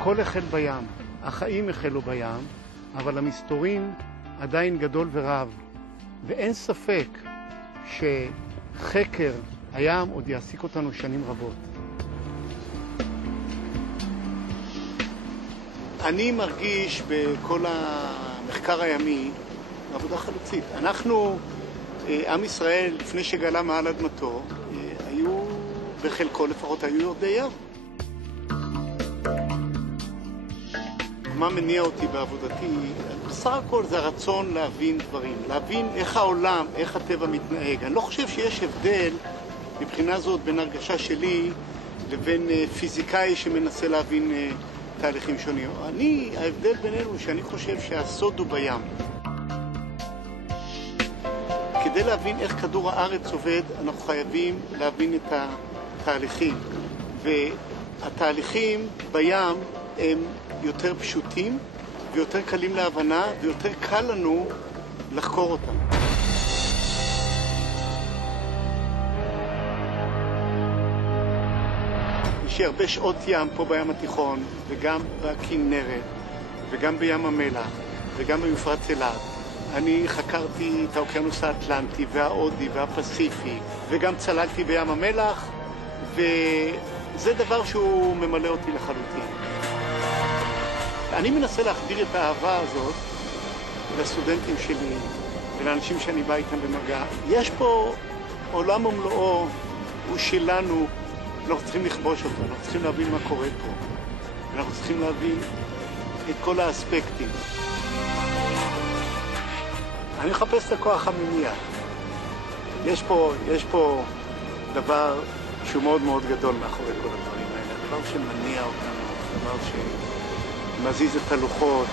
הכל החל בים, החיים החלו בים, אבל המסתורין עדיין גדול ורב, ואין ספק שחקר הים עוד יעסיק אותנו שנים רבות. אני מרגיש בכל המחקר הימי עבודה חלוצית. אנחנו, עם ישראל, לפני שגלה מעל אדמתו, היו, בחלקו לפחות, היו יורדי ים. מה מניע אותי בעבודתי? בסך הכל זה הרצון להבין דברים, להבין איך העולם, איך הטבע מתנהג. אני לא חושב שיש הבדל מבחינה זאת בין הרגשה שלי לבין פיזיקאי שמנסה להבין תהליכים שונים. ההבדל בינינו הוא שאני חושב שהסוד הוא בים. כדי להבין איך כדור הארץ עובד, אנחנו חייבים להבין את התהליכים. והתהליכים בים הם יותר פשוטים ויותר קלים להבנה ויותר קל לנו לחקור אותם. יש לי הרבה שעות ים פה בים התיכון וגם בכנרת וגם בים המלח וגם במפרץ אילת. אני חקרתי את האוקיינוס האטלנטי וההודי והפסיפי וגם צללתי בים המלח, וזה דבר שהוא ממלא אותי לחלוטין. אני מנסה להחדיר את האהבה הזאת לסטודנטים שלי ולאנשים שאני בא איתם במגע. יש פה עולם ומלואו, הוא שלנו, אנחנו צריכים לכבוש אותו, אנחנו צריכים להבין מה קורה פה. אנחנו צריכים להבין את כל האספקטים. אני מחפש את הכוח המניע. יש פה דבר שהוא מאוד מאוד גדול מאחורי כל הדברים האלה. דבר שמניע אותנו, דבר שמזיז את הלוחות.